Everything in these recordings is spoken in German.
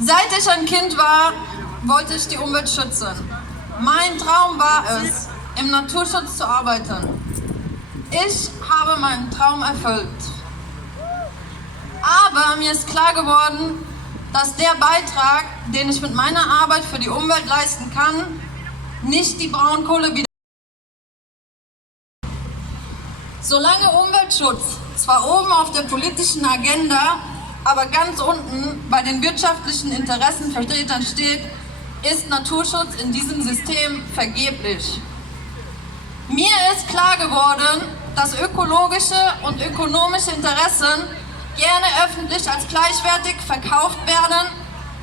Seit ich ein Kind war, wollte ich die Umwelt schützen. Mein Traum war es, im Naturschutz zu arbeiten. Ich habe meinen Traum erfüllt. Aber mir ist klar geworden, dass der Beitrag, den ich mit meiner Arbeit für die Umwelt leisten kann, nicht die Braunkohle wieder. Solange Umweltschutz zwar oben auf der politischen Agenda, aber ganz unten bei den wirtschaftlichen Interessenvertretern steht, ist Naturschutz in diesem System vergeblich. Mir ist klar geworden, dass ökologische und ökonomische Interessen gerne öffentlich als gleichwertig verkauft werden,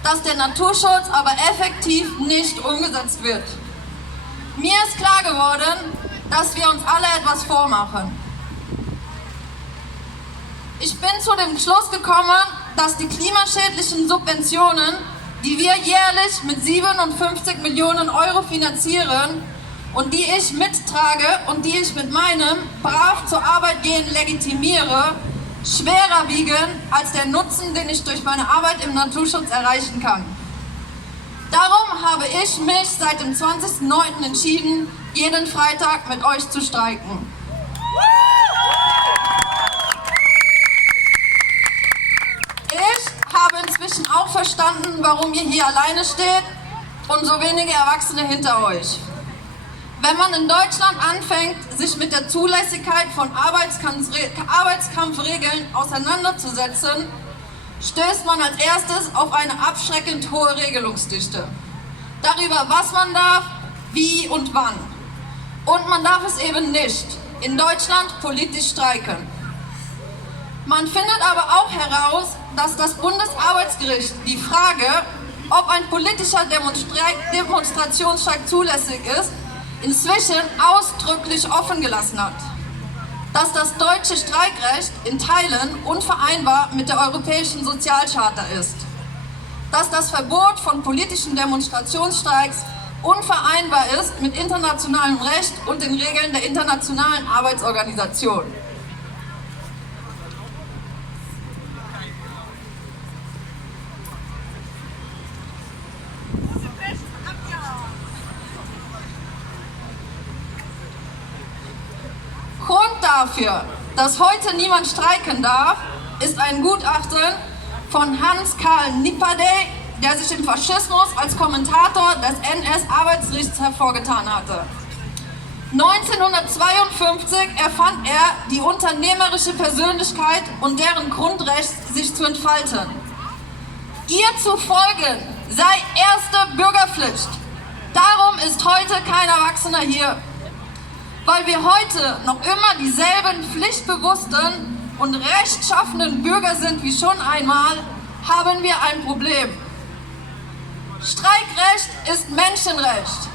dass der Naturschutz aber effektiv nicht umgesetzt wird. Mir ist klar geworden, dass wir uns alle etwas vormachen. Ich bin zu dem Schluss gekommen, dass die klimaschädlichen Subventionen, die wir jährlich mit 57 Millionen Euro finanzieren und die ich mittrage und die ich mit meinem brav zur Arbeit gehen legitimiere, schwerer wiegen als der Nutzen, den ich durch meine Arbeit im Naturschutz erreichen kann. Darum habe ich mich seit dem 20.09. entschieden, jeden Freitag mit euch zu streiken. Ich habe inzwischen auch verstanden, warum ihr hier alleine steht und so wenige Erwachsene hinter euch. Wenn man in Deutschland anfängt, sich mit der Zulässigkeit von Arbeitskampfregeln auseinanderzusetzen, stößt man als erstes auf eine abschreckend hohe Regelungsdichte. Darüber, was man darf, wie und wann. Und man darf es eben nicht in Deutschland politisch streiken. Man findet aber auch heraus, dass das Bundesarbeitsgericht die Frage, ob ein politischer Demonstrationsstreik zulässig ist, inzwischen ausdrücklich offen gelassen hat. Dass das deutsche Streikrecht in Teilen unvereinbar mit der Europäischen Sozialcharta ist. Dass das Verbot von politischen Demonstrationsstreiks unvereinbar ist mit internationalem Recht und den Regeln der Internationalen Arbeitsorganisation. Grund dafür, dass heute niemand streiken darf, ist ein Gutachten von Hans-Karl Nipperdey, der sich im Faschismus als Kommentator des NS-Arbeitsgerichts hervorgetan hatte. 1952 erfand er die unternehmerische Persönlichkeit und deren Grundrecht, sich zu entfalten. Ihr zu folgen sei erste Bürgerpflicht. Darum ist heute kein Erwachsener hier. Weil wir heute noch immer dieselben pflichtbewussten und rechtschaffenen Bürger sind wie schon einmal, haben wir ein Problem. Streikrecht ist Menschenrecht.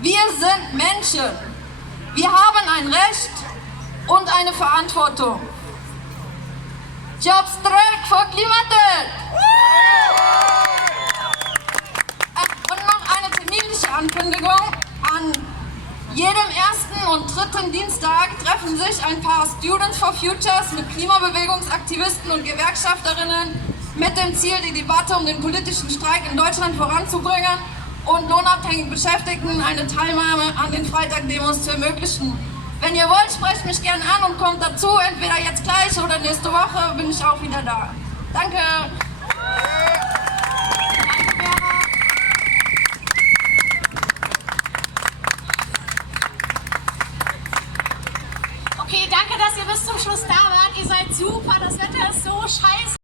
Wir sind Menschen. Wir haben ein Recht und eine Verantwortung. Jobstrejk für Klimatet! Und noch eine terminliche Ankündigung an jedem ersten und dritten Dienstag treffen sich ein paar Students for Futures mit Klimabewegungsaktivisten und Gewerkschafterinnen mit dem Ziel, die Debatte um den politischen Streik in Deutschland voranzubringen und lohnabhängigen Beschäftigten eine Teilnahme an den Freitag-Demos zu ermöglichen. Wenn ihr wollt, sprecht mich gerne an und kommt dazu, entweder jetzt gleich oder nächste Woche bin ich auch wieder da. Danke! Okay, danke, dass ihr bis zum Schluss da wart. Ihr seid super, das Wetter ist so scheiße.